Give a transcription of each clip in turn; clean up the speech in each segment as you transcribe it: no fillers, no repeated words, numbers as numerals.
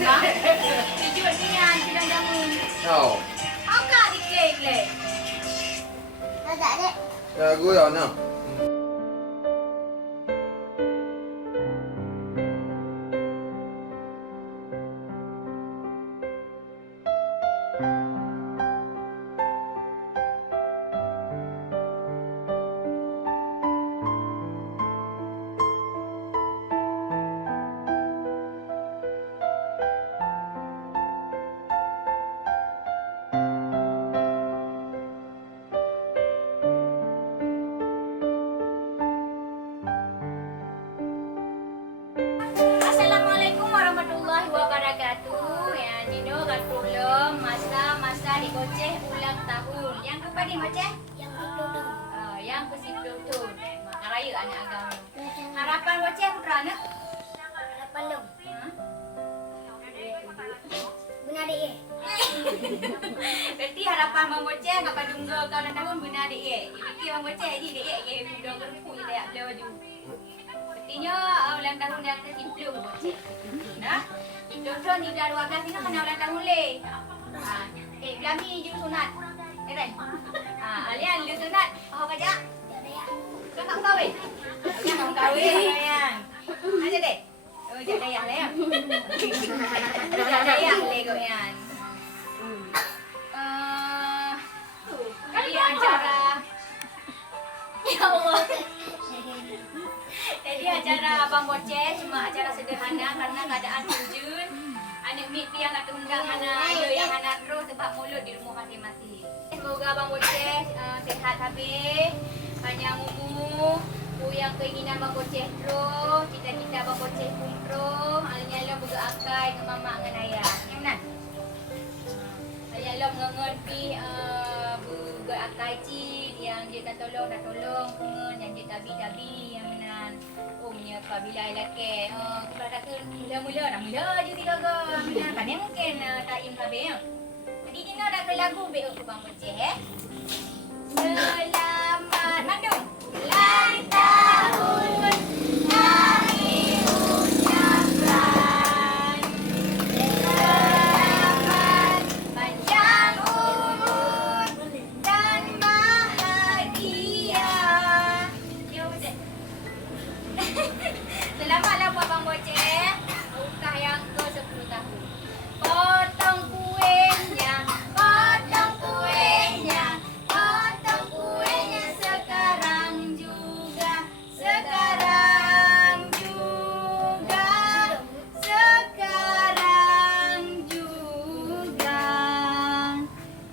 ba? Video niya, bilang jamu. Oh. Agak dikit le. Tak ada. Ya, gue ya, no. Assalamualaikum warahmatullahi wabarakatuh. Ya, Dino kat belum masa-masa digoceh ulang tahun. Yang kepada ni macam? Yang itu. Yang ke-10 tu. Makan raya anak agama. Harapan boceh putra nak? Harapan lu. Ha? Benar dek. Berarti harapan bang boceh kapan tunggu kau ulang tahun benar dek ye. Fikir bang boceh ni dek ye ke muda kerupuk kita yak baju. Artinya ulang tahun yang ke-10 boceh. Nah, Jodoh ni dah 12 ni kena ulang tahun le. Belami je sunat. Eren. Alian lu sunat. Oh kajak. Kau tak kahwin? Jangan kahwin sayang. Aja dek. Oh jangan dayah le. Jangan dayah le kau yan. Kali acara. Ya Allah. Jadi acara Abang Boceh cuma acara sederhana karena keadaan hujan. Anak mit yang nak undang anak yang anak terus sebab mulut di rumah masing-masing. Semoga Abang Boceh sehat habis, panjang umur, yang keinginan Abang Boceh terus, cita-cita Abang Boceh pun terus. Alnya berdoakan dengan mama dengan ayah. Yang benar? Ayah mengerti berdoakan cik yang dia tak tolong dah tolong, yang dia tabi-tabi yang benar. Punya apabila lelaki kepada ke mula-mula dah mula je tiga ke kan yang mungkin tak im habis jadi Dina dah ke lagu baik aku Bang Boceh Selamat mandung ulang tahun kami ucapkan selamat panjang umur dan bahagia. Ya Boceh. Selamatlah buat Bang Boceh. Ukah yang ke-10 tahun. Potong kuenya, potong kuenya, potong kuenya sekarang juga, sekarang juga, sekarang juga.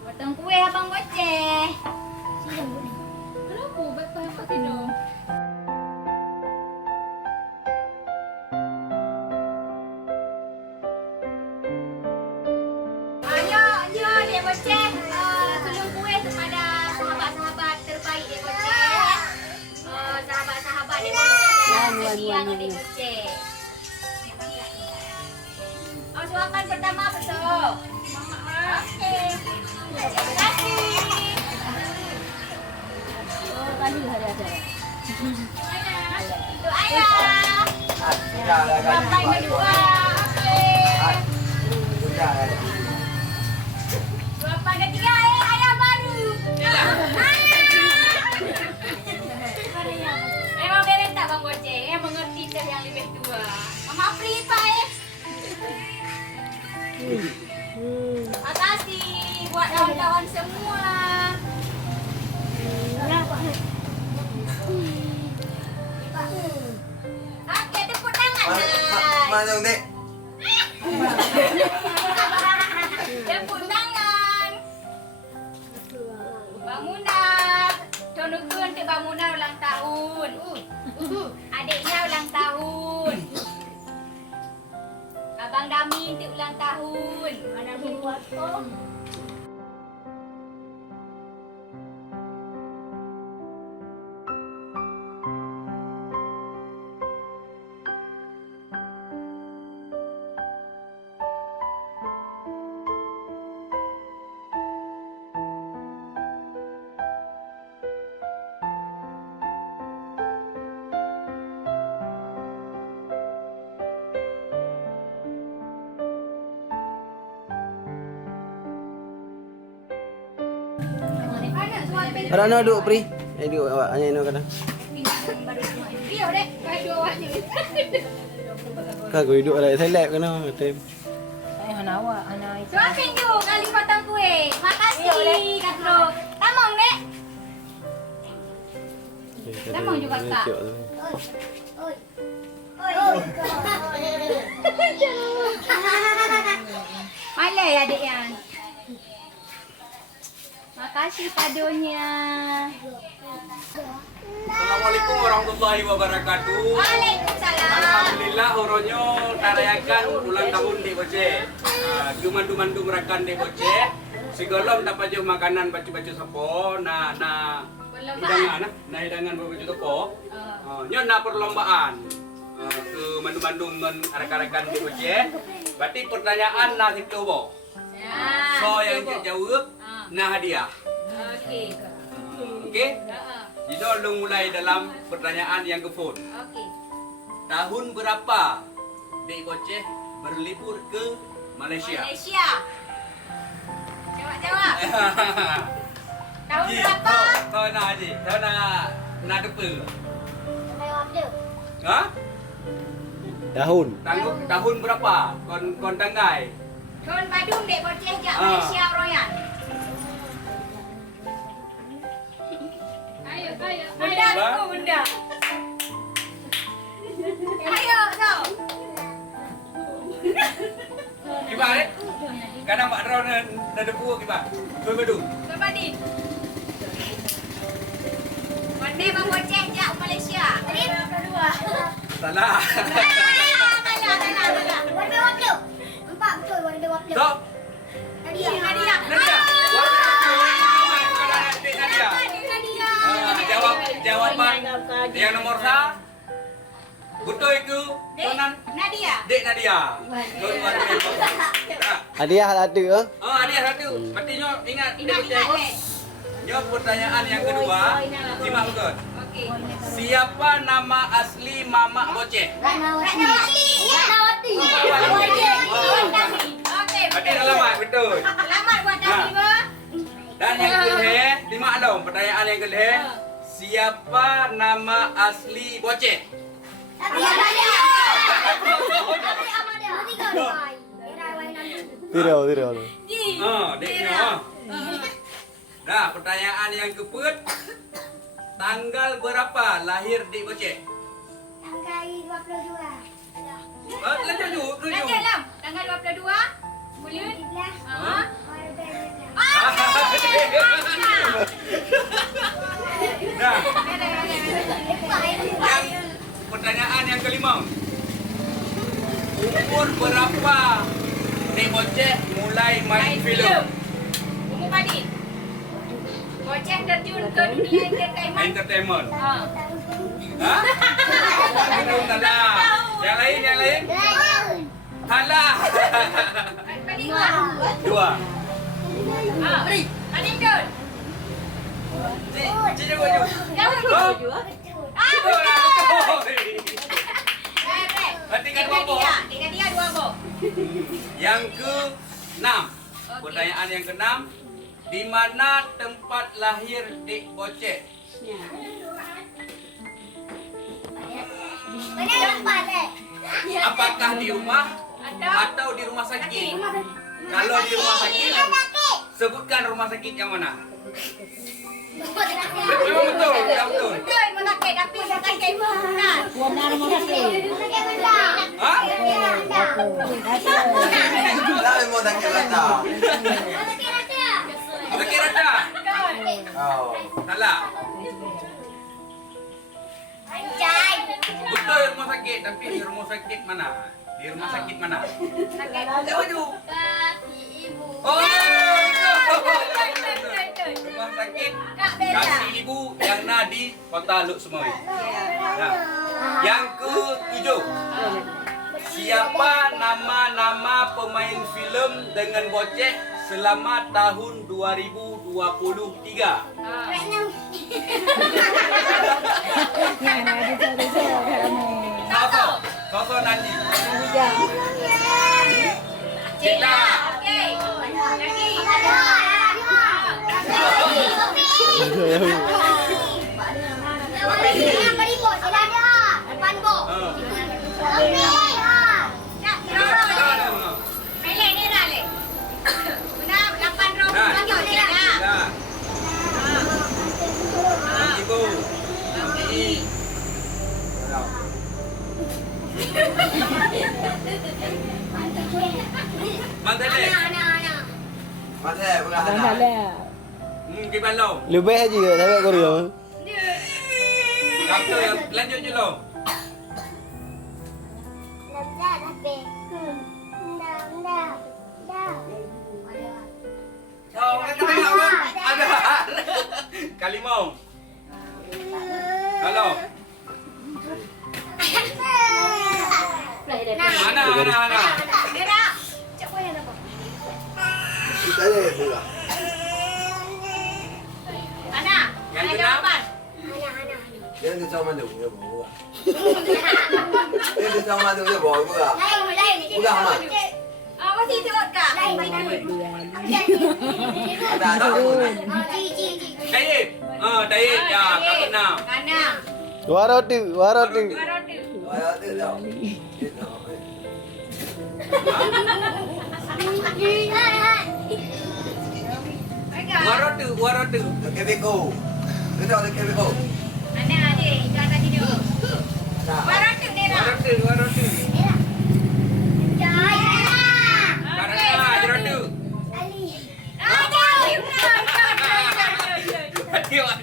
Potong kue Abang Boceh. Kenapa? Baik-baik tidur. Boceh, tolong kue kepada sahabat-sahabat terbaik dia Boceh. Sahabat-sahabat dia Boceh yang adik Boceh. Suapan pertama betul. Okey. Terima kasih. Oh, kali ada. Untuk ayah. Sampai kedua. Okey. Suapan ketiga ayah baru. Memang beren tak Bang Boceh? Yang mengerti teh yang lebih tua. Mama Apri Pak Terima kasih buat kawan-kawan semua. Okey, tepuk tangan. Mana dong, Dek? Tepuk tangan. Bangunan. Tonukun untuk bangunan ulang tahun. Adiknya ulang tahun. Abang Dami untuk ulang tahun. Mana buat kau? Ada no duk pri. Duk awak hanya no kadang. Dia dek, baik dua awak je. Kau duduk ada selek kena tem. Suapin tu kali potong kuih. Makasih Kak Bro. Tamong dek. Tamong juga Kak. Oi. Oi. Malai adik yang. Makasih kadonya. Assalamualaikum warahmatullahi wabarakatuh. Waalaikumsalam. Alhamdulillah oronyo tarayakan ulang tahun di Boce. Mandu merakan di Boce. Sigolom dapat jo makanan baju-baju sapo na hidangan hidangan baju sapo. Nyo na perlombaan. Ke mandu ngon rekan-rekan di Boce. Berarti pertanyaan na situ bo. So yang jawab nah hadiah. Okey. Okey? Jadi lu mulai dalam pertanyaan yang ke phone. Okey. Tahun berapa Dek Boceh berlibur ke Malaysia? Malaysia. Jawab. Tahun Ji, berapa? Tahun nak Haji? Tahun nak depa? Jawab dia. Ha? Tahun. Tahun berapa? Kon tanggai. Kon Badung Dek Boceh jak Malaysia Royan. Ayo. Benda tu benda. Ayo, so. Kibar eh? Kadang mak draw na depu kibar. Kau badu. Berbanding. Mana Bang Boceh jak Malaysia? Tadi kedua. Salah. Salah. Warna waplu. Empat betul warna waplu. So, Nadia. Nadia. Nadia. Jawapan yang nomor sa. Betul itu. Tonan. Nadia. Dek Nadia. Tuan Hadiah ada ke? Oh, hadiah satu. Berarti nyo ingat Ingat deh. Nyo pertanyaan yang kedua. Simak betul. Okey. Siapa nama asli Mamak Boceh? Ratnawati. Okey. Berarti selamat betul. Selamat buat Nadia. Ba. Dan yang kedua, simak dong pertanyaan yang kedua. Siapa nama asli Boceh? Tidak. Deknya. Dah, pertanyaan yang keempat. Tanggal berapa lahir Dik Boceh? Tanggal 22. Lanjut dulu. Lanjut Lam. Tanggal 22 bulan. 17. Ha? Dah. Yang pertanyaan yang kelima. Umur berapa Dik Boceh mulai main filem? Umur padi. Boceh terjun ke dunia entertainment. Entertainment. Ha. Hah? Salah. Yang lain. Salah. Padi Dua. Ha. Padi betul. Cik baju. Jawab. Oh. Ah, betul. Correct. Berarti kan dua boh. Dengan dia 2 boh. Yang ke-6. Pertanyaan yang ke-6. Di mana tempat lahir Dik Boceh? Mana tempat Apakah di rumah atau di rumah sakit? Kalau di rumah sakit, sebutkan rumah sakit yang mana? Memang betul, betul. Betul, memakai tapi sakit benar. Hah? Dami mo na kilata. Apa kira dah? Oh. Salah. Anjay. Betul rumah sakit, tapi di rumah sakit mana? Di rumah sakit mana? Sakit. Baju. Kaki ibu. Oh, itu. Betul. Rumah sakit Tak beza. kasih ibu yang nadi Kota Luk Semoi. Nah, yang ke-7. Siapa nama-nama pemain filem dengan Boceh selama tahun 2023? Kau nanti. Cita. Okey. Lagi. Yang beri bos, sila ada. Depan bos. Okey. Nak, Melek ni dah le. Guna 8 roh bagi dia dah. Dah. Ibu. Nanti. Mantai le. Anak. Mana bukan anak. Gimana lo? Lebih aja ke tapi kau dia. Kamu yang lanjut je lo. Dah tapi. Dah. Oh, ada. Kalimau. Halo. Mana? Dia dah. Cak boleh dah. Kita ni bukan. Anak, Yang ada genap? jawapan. Dia tu sama mana punya bukan. Dia tu sama mana punya bukan. Bukan amat. Masih tengok kak. Ada pun. Taib. Taib. Ya, tak benar. Kanan. Warotu. Baru tu. Ayah tu tau. Dia tahu. Warotu. Kebeko. Dia tahu dia kebeko. Anak adik, itu anak hidup. Nah. Baru tu ni dah. Warotu. Warotu.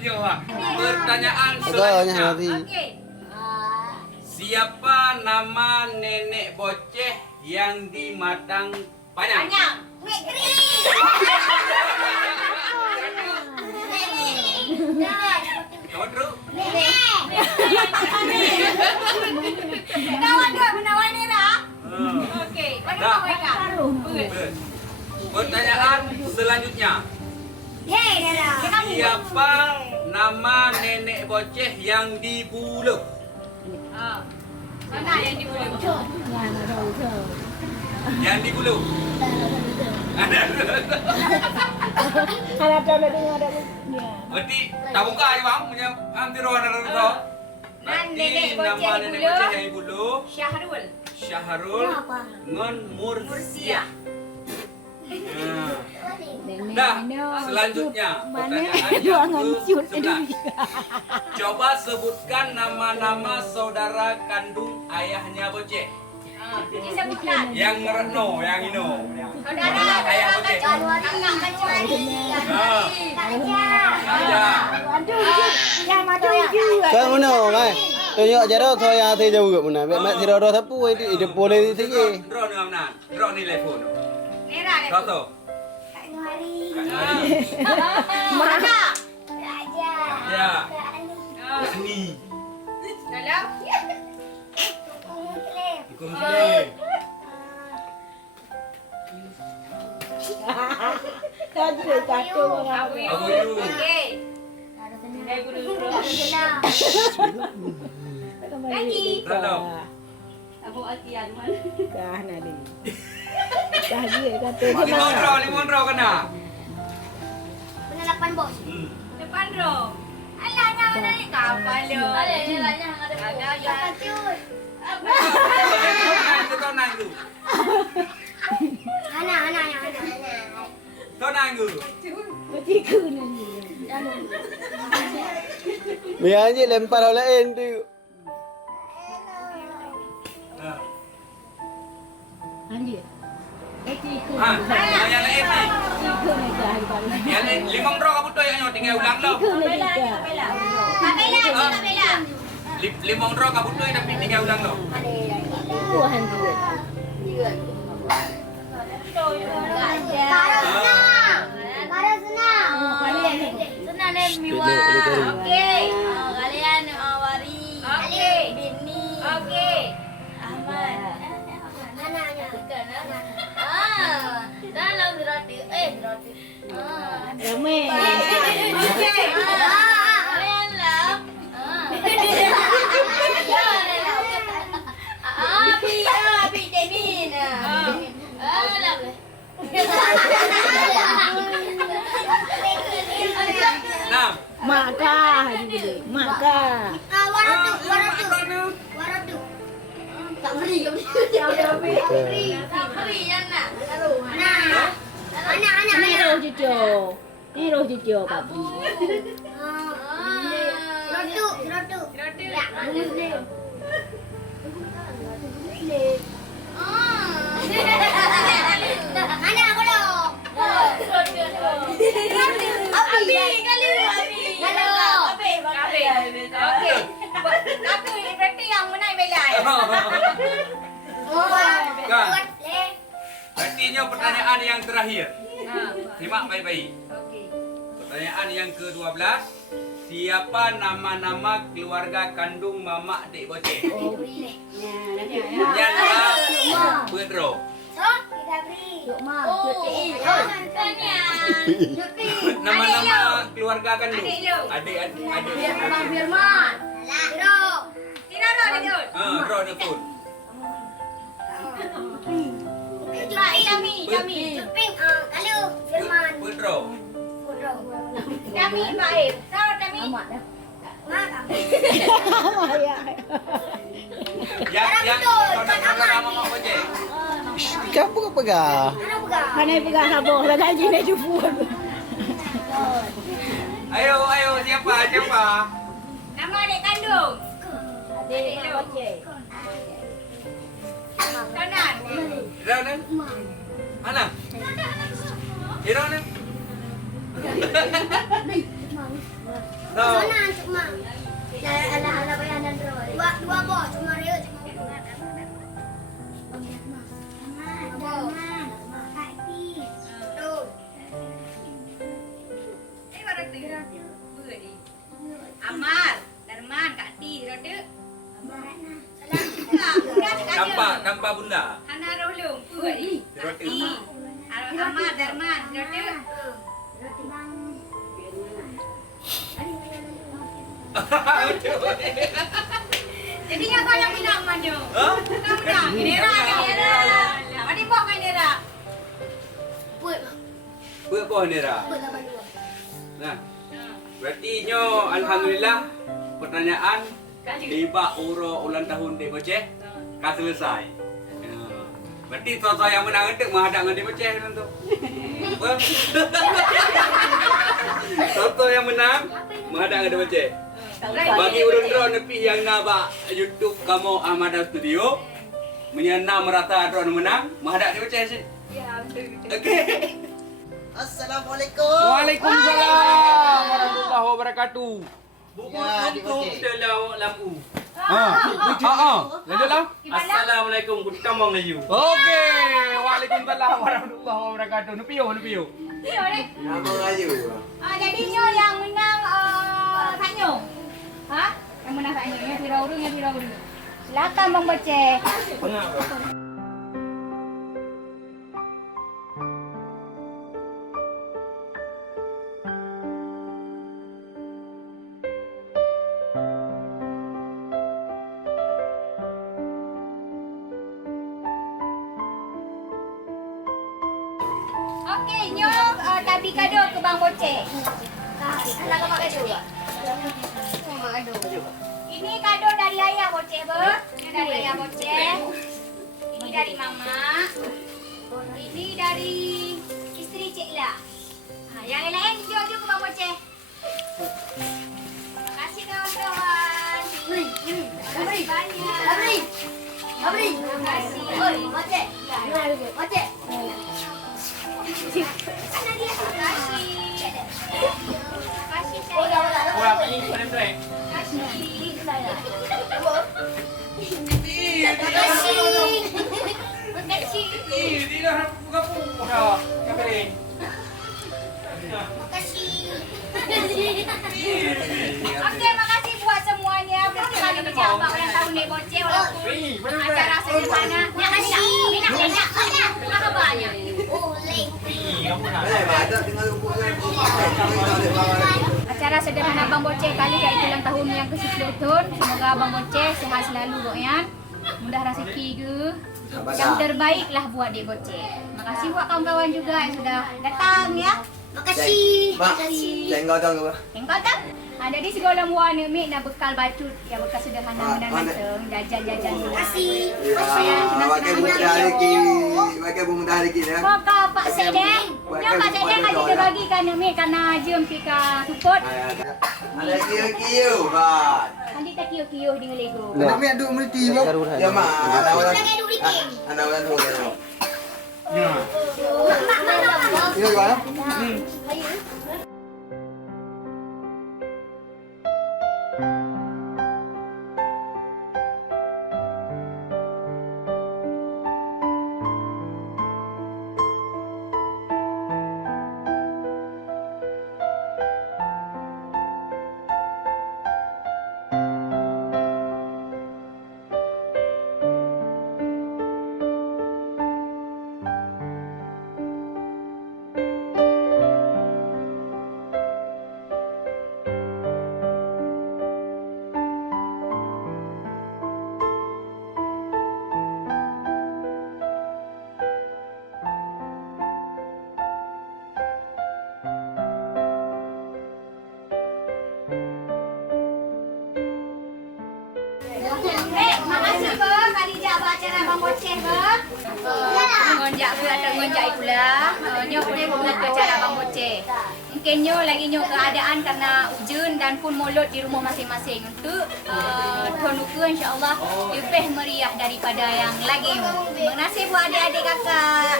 Jawab. Pertanyaan Agaknya selanjutnya. nanti. Okey. Siapa nama nenek boceh yang di Matang Panjang? Panjang. Warotu. Kawan dia menawan ni dah. Okey. Mana Dah. kau kak? Pertanyaan selanjutnya. Siapa nama nenek boceh yang di Bulu? Mana yang di bulu? Yang di Bulu. Ada. Berarti tak buka je bang, punya antiro ada. Nan nenek boceh Nama di nenek Bulu. boceh yang di Bulu. Syahrul. Syahrul ngon Mursia. Dah, selanjutnya pertanyaan yang ke-11. Coba sebutkan nama-nama saudara kandung ayahnya boceh. Disebutkan. Yang merekno, yang ino. Saudara Ayah boceh. kakak kecil. Kau mana mai? Tunjuk cara saya hati jauh ke mana? Biar mak tidak ada sapu itu boleh itu je. Draw ni mana? Draw ni telefon. Merah Draw tu. tu. Mana? Ya. Ni. Dalam. Hukum sini. Abu Yu. Okey. Lagi. Draw. Abu Atian mana? Limon draw kena. Penerapan bos. Depan row. Alah nak naik kapal lo. Ada ada. Kau nanggu. Anak. Kau nanggu. Biar aja lempar orang lain tu. Yang lain ni. Yang lain limong draw kamu tu yang tinggal ulang lo. Kapela. Limong draw kamu tu tapi tinggal ulang lo. Baru senang. Senang ni Miwa. Okey. Kalian Wari. Okey. Bini. Okey. Ahmad. Dalam roti. Roti. Ramai. Okey. Kalian lam. Api Demin. Lam. Nah. Maka gitu. Maka. Waradu. Tak beri kau ni. Beri yang nak. Nah. Anak. Ini roh cucu. Ini roh cucu papi. Rodu. Ya. Anak aku dong. Abi kali. Kabe. Okey. Tapi berarti yang menang belai. Kan. Artinya pertanyaan yang terakhir. Simak baik-baik. Okey. Pertanyaan yang ke-12. Siapa nama-nama keluarga kandung mamak Dek Boceh? Yang Pedro. Nama-nama keluarga kandung. Adik. Firman. Tino ada. Ro ada pun. Kami. Juping. Kalau Firman. Pedro. Kami baik. Tahu kami. Yang saudara mamak Boceh. Kamu kau pegang. Panai pegang sabuk dah gaji nak jumpa. Ayo, siapa? Nama adik kandung. Adik Boceh. Kanan. Irawan? Mana? Irawan? No. Dua bos cuma Rio Amal, Darman, Kak Ti, Rodu. Kampa bunda. Hana Rolung, Puri. Rodu. Amal, Darman, Rodu. Jadi yang kau yang menang mana? Kau menang. Nera. Mari bawa kau Nera. Berapa Nera? Nah. Berarti nyo alhamdulillah pertanyaan tiba ulang tahun Dek Boceh ka selesai. Berarti tuan-tuan yang menang itu menghadap dengan Dek Boceh tu. Tuan-tuan yang menang menghadap dengan Dek Boceh. Bagi urun-urun nepi yang nak buat YouTube kamu Ahmada Studio menyana merata drone menang menghadap Dek Boceh sini. Ya, betul. Okey. Assalamualaikum. Waalaikumsalam warahmatullahi wabarakatuh. Buku tutup dalam lampu. Lanjut lah. Assalamualaikum. Kutamang layu. Okey. Waalaikumsalam warahmatullahi wabarakatuh. Nupiyo. Nama Melayu. Jadi nyo yang menang Sanyong. Yang menang Sanyong. Yang Firaurung. Silakan Bang Boceh. Okey, nyo tabi kado ke Bang Boceh. Nak ke Mak Kado ke? Mak Kado. Ini kado dari ayah Boceh, Ini dari ayah Boceh. Ini dari Mama. Ini dari isteri Cik La. Yang lain jual ke Bang Boceh. Terima kasih kawan-kawan. Terima kasih banyak. Abri. Terima kasih. Oi, Boceh. Boceh. Sana dia. Terima kasih. Terima kasih saya. Orang ini paling baik. Terima kasih. Terima kasih. Terima kasih. Tidak buka. Kabeh. Terima kasih. Okey, makasih buat semuanya. Berarti kali ni abang ulang tahun Dek Boceh walaupun acara sederhana. Terima kasih. Minyak. Terima banyak. Ada tinggal buku Acara sederhana Abang Boceh kali iaitu ulang tahun yang ke-10 tahun. Semoga Abang Boceh sihat selalu Boyan. Mudah rezeki ke. Yang terbaiklah buat Dek Boceh. Terima kasih buat kawan-kawan juga yang sudah datang ya. Makasih. Mak, tengok dong gua. Engkau tak? Jadi segala warna mik nak bekal baju yang bekas sederhana menang jajan-jajan. Makasih. Ya, pakai mudah lagi. Pakai mudah lagi ya. Maka Pak Sedeng, Pak Sedeng ada kita bagikan mik karena jom kita support. Ada kiu-kiu, Pak. Nanti tak kiu-kiu dengan Lego. Nak mi aduk mesti bang. Ya, Mak. Ada orang. Lagi duduk dikit. Ada orang tu. Ya. Ini gimana? Makasih Bo, kali jak acara Bang Boceh Bo. Ngonjak pula ngonjak pula. Nyo boleh buat acara Bang Boceh. Mungkin nyo lagi nyo keadaan karena hujan dan pun mulut di rumah masing-masing untuk tahun uku insya-Allah lebih meriah daripada yang lagi. Terima kasih buat adik-adik kakak.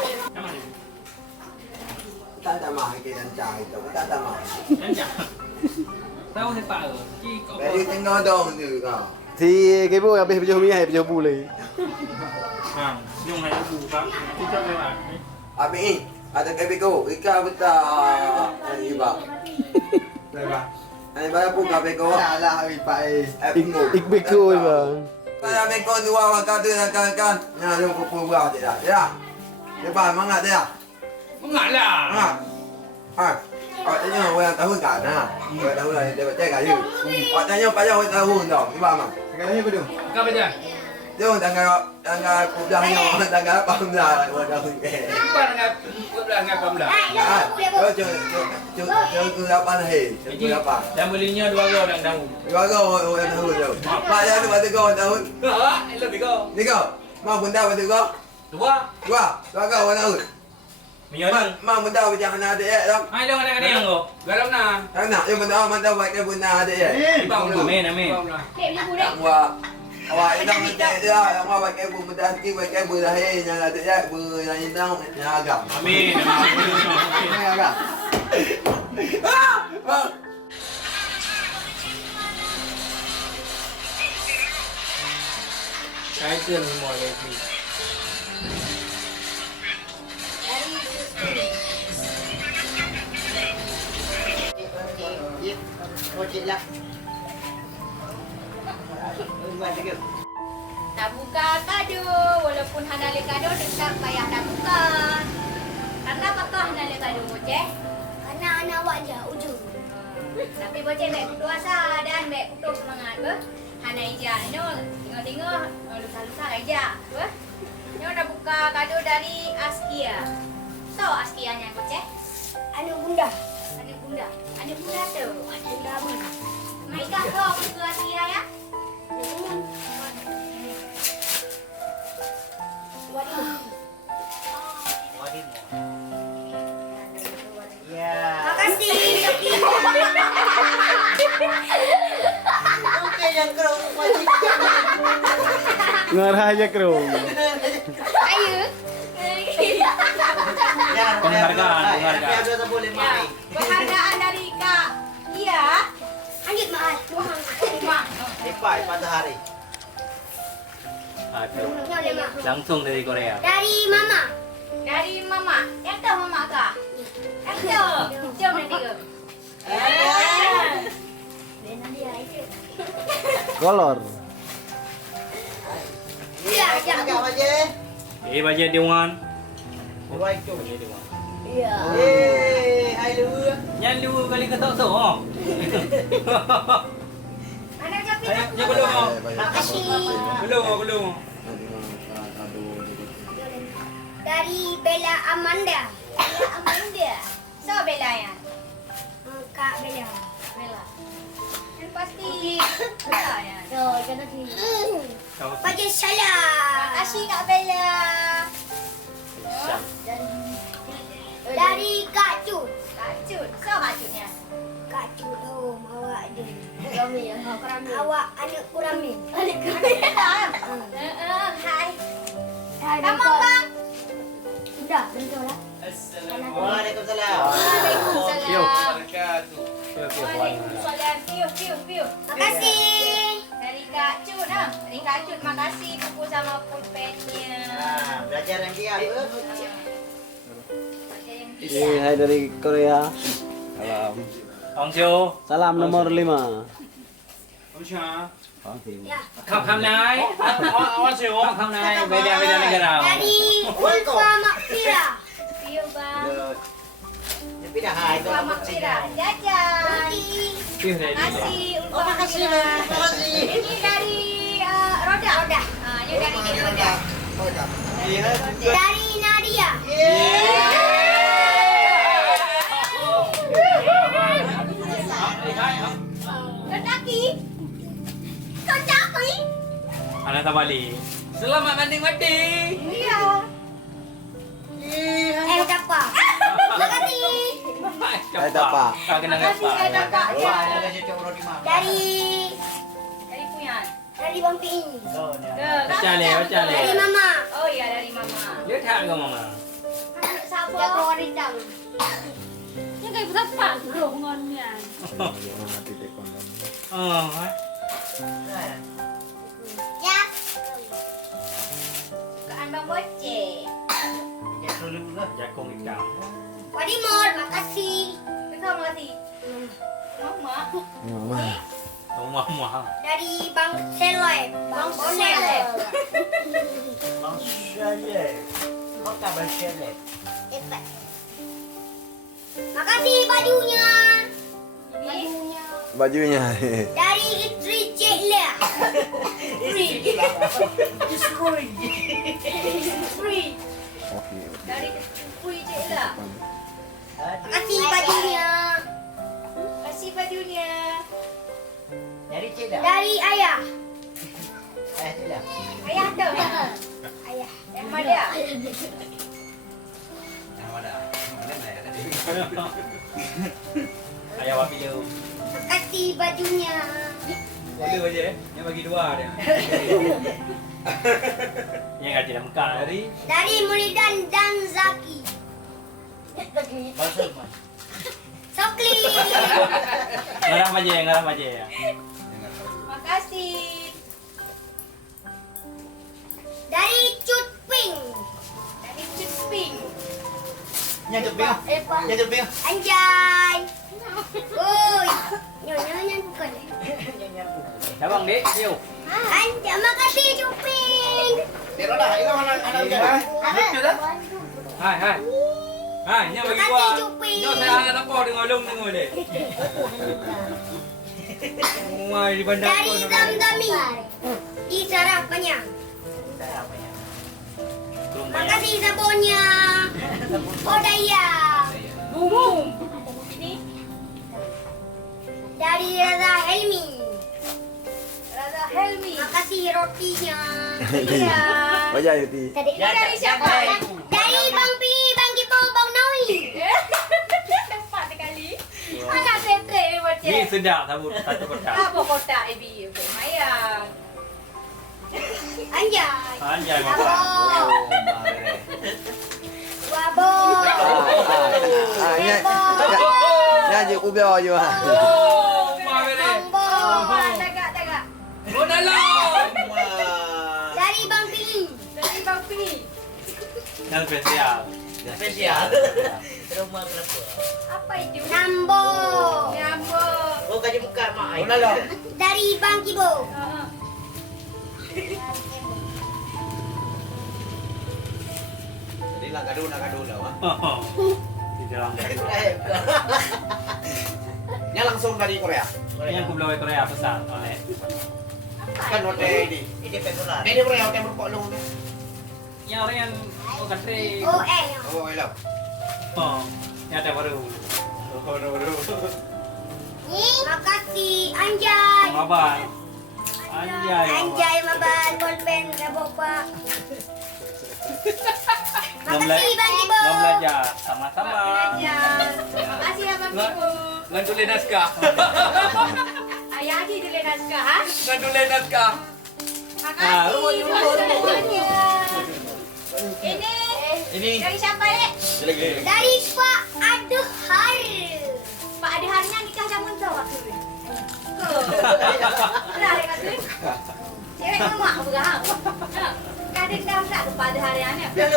Tak ada mah kita cari tu. Tak ada mah. Jangan. Tahu siapa? Kiko. Jadi tengok dong tu kau. Thì cái bộ habis baju mi hai baju bule. Ha, nyong hai bu pak. Kita lewat. Abi ni ada kebiko. Ika betul. Ini bang. Lepas. Ini bang pun kebiko. Salah abi pai. Ik beko bang. Kalau kebiko dua waktu tu kan. Nah, lu kupu buat dia. Ya. Lepas mangat dia. Mengalah. Ha. Ha. Ini orang tahu kan? Nah, orang tahu lah dia baca kayu. Waktunya pada orang tahu dong. Ibu mah. Sekarang ni betul. Kau baca. Dia tanggal kubahnya tanggal pamda orang tahu ke. Bukan dengan pemda. Ah, cu lapan hai. Cu lapan. Dan belinya 2 orang yang tahu. Dua orang tahu tu. Pak dia tu batu kau tahu. Ha, lebih kau. Ni kau. Mau benda batu kau. 2. Dua kau orang tahu. Menyerang. Mau benda macam mana ada ya? Hai dong ada yang kau. Garam nah. Tak nak yang benda mana buat benda ada ya. Bang amin amin. Dek beli budak. Wah. Awak ini macam dia, yang awak pakai benda sikit pakai benda lain yang ada ya, benda lain tahu yang agak. Amin. Yang agak. Ah! Kaitan semua lagi. Tak buka kado, walaupun hanale kado tetap payah tak buka. Karena apa hanale kado Boceh? Karena anak awak je ujung. Tapi Boceh baik putus asa dan baik putus semangat ber. Hana ija, nyo tengok-tengok lusa-lusa aja, ber. Nyo dah buka kado dari Askia. Tahu Askianya Boceh? Anak bunda. Anak bunda. Anak bunda tu. Anak bunda pun. Maika kau ke Askia ya? Makasih. Ngarah aja kro. Ayo. Penghargaan. Penghargaan dari Kak Ia. Lanjut maaf. Aduh. Nyo lemah. Langsung dari Korea. Dari mama. Dari Mama. Yang tahu Mama Kak? Yang tahu. Jom nanti ke. Kolor. Ya, jangan. Baca Dewan. Ya. Yang lu kali ketok tu. Oh. Anak Japi. Ya belum. Makasih. Belum. Dari Bella Amanda. Amanda. So Bella yan. Kak Bella. Bella. Yan pasti. Bella yan. Rồi, cho nó thi. Kalau Bagi salah. Makasih Kak Bella. Dari Kak Cut. Kak Cut. So Kak Cutnya. Kak Cut, oh, awak dia. Kurami, awak anak kurami. Anak kurami. Hai. Hai, Kamu betul. bang. Sudah, betul lah. Waalaikumsalam. Waalaikumsalam. Waalaikumsalam. Piu. Makasih. Dari Kak Cut. Dari Kak Cut. Makasih buku sama pulpennya. Belajar yang dia. Hai dari Korea. Salam. Angjo, Salam nomor 5. Angjo. Ya. Kam nai. Angjo. Kam nai. Beda negara. Dari Ulfa Makfira. Piu bang. Tapi dah hai. Ulfa Makfira. Jajan. Piu dari. Makasih Ulfa Makfira. Ini dari Roda. Ini dari Roda. Dari Nadia. Kaki. Kaki. Anak tabali. Selamat manding-manding. Iya. Dapat. Makasih. Hai Tapa. Kena Makasih apa? Kak ya. Dari Punya. dari Bang Pi. Baca le. Dari Mama. Oh iya dari Mama. Dia tak ke mama. Sabo. Jago Rizal. Ini kayak berapa? Bro, ngonnya. Oh. Ya. Bukaan Bang Boce. Jakong ikan. Wadimor, makasih. Terima kasih. Mama. Mama. Dari Bang Seloy. Bang Bonel. Makasih bajunya. Bajunya. Dari Itri Cekla. Free. Oke. Dari Pui Cekla. Makasih bajunya. Kasih bajunya. Dari Ayah. Ayah tu. Ayah. Yang mana? Ayah wapi dia. Makasih bajunya. Boleh aja. Yang bagi dua dia. Yang gaji dalam muka dari. Dari Muridan dan Zaki. Sokli. Ngarap aja ya. Makasih. Dari Cut Pink. Dari Ciping. Anjay. Oi. Nyonya bukan. Abang dek, yuk. Anjay, makasih Cut Pink. Hai. Hai, nya bagi Makasih gua. Cut Pink. Nyo saya anak aku dengar deh. Mai di bandar Dari Zamzami. Di sarapannya. Makasih sabunnya. Oh daya. Bumum. Ini Dari Raza Helmi. Raza Helmi. Makasih rotinya. Iya. Baca Yuti. Tadi Ini dari siapa? dari Bang Pi, Bang Kipo, Bang Nawi. Tempat sekali. Anak sentre ni macam. Ni sedap sabut satu kotak. Apa kotak Ibi? Lumayan. Anjay. Anjay Wabo. mama. Wabo. Nyanyi kubia aja. Oh, mare. Mambo. Tagak. Oh, dalam. Dari Bang Pi. Dari Bang Pi. Yang spesial. Apa itu? Nambo. Nyambung. Dari Bang Kibo. Jadi nakadu lah, wah. Di dalam dari. Ini langsung dari Korea. Yang aku belawai Korea pesan oleh. Kan hotel ini. Ini Korea hotel berpolong. Yang orang yang oh country. Oh Oh, hello. Oh. Nyata baru. Baru. Makasih, anjay. Maban. Anjay. Anjay, maban, bolpen, Bapak. Makasih, Bang Ibu. Belum belajar. Sama-sama. Makasih ya Bang Ibu. Ngan tulis naskah. Ayah Haji tulis naskah, ha? Ngan tulis naskah. Makasih. Ini dari siapa, Dek? Dari Pak Aduhar. Pak Adeharnya nikah dah muntah waktu ni. Dah Dek kata. Cewek mak berang. Kadang dah tak ke Pak Adeharnya. Dek.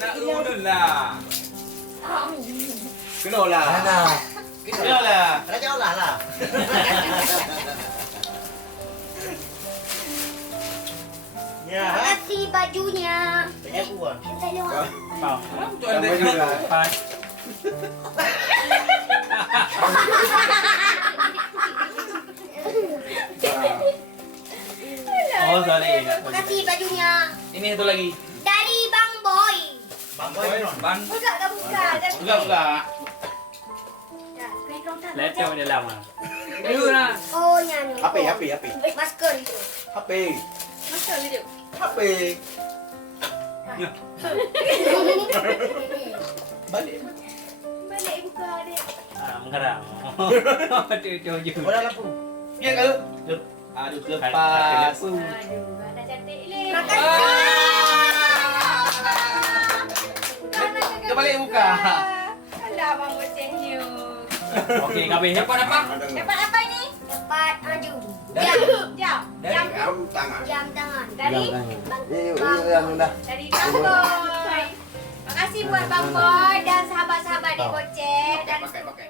Nak urun lah. Kena lah. Mana? Kena lah. Raja olah lah. Ya, Makasih bajunya. banyak uang. Kita lewat. Bang. Tuan Dek. Pas. Oh, sorry. Makasih bajunya. Ini satu lagi. Dari Bang Boy. Bang Boy non. Ban. Buka ke buka. Buka. Kena kelontar. Laptop dia lama. Ayo nak. Oh, nyanyi. HP. Masker itu. HP. Masker video. HP. Balik. Balik buka Dek. Ah, mengarang. Cucu. Udah lampu. Ya kalau. Aduh lepas. Aduh, dah cantik le. Dia balik buka. Alah, Bang Boceng you. Okey, kabeh. Dapat apa? Dapat apa ini? Dapat maju. Jam. Tangan. Jam tangan. Dari Ini dah. dari Bang Boy. Makasih buat Bang Boy dan sahabat-sahabat di Gojek dan Pakai.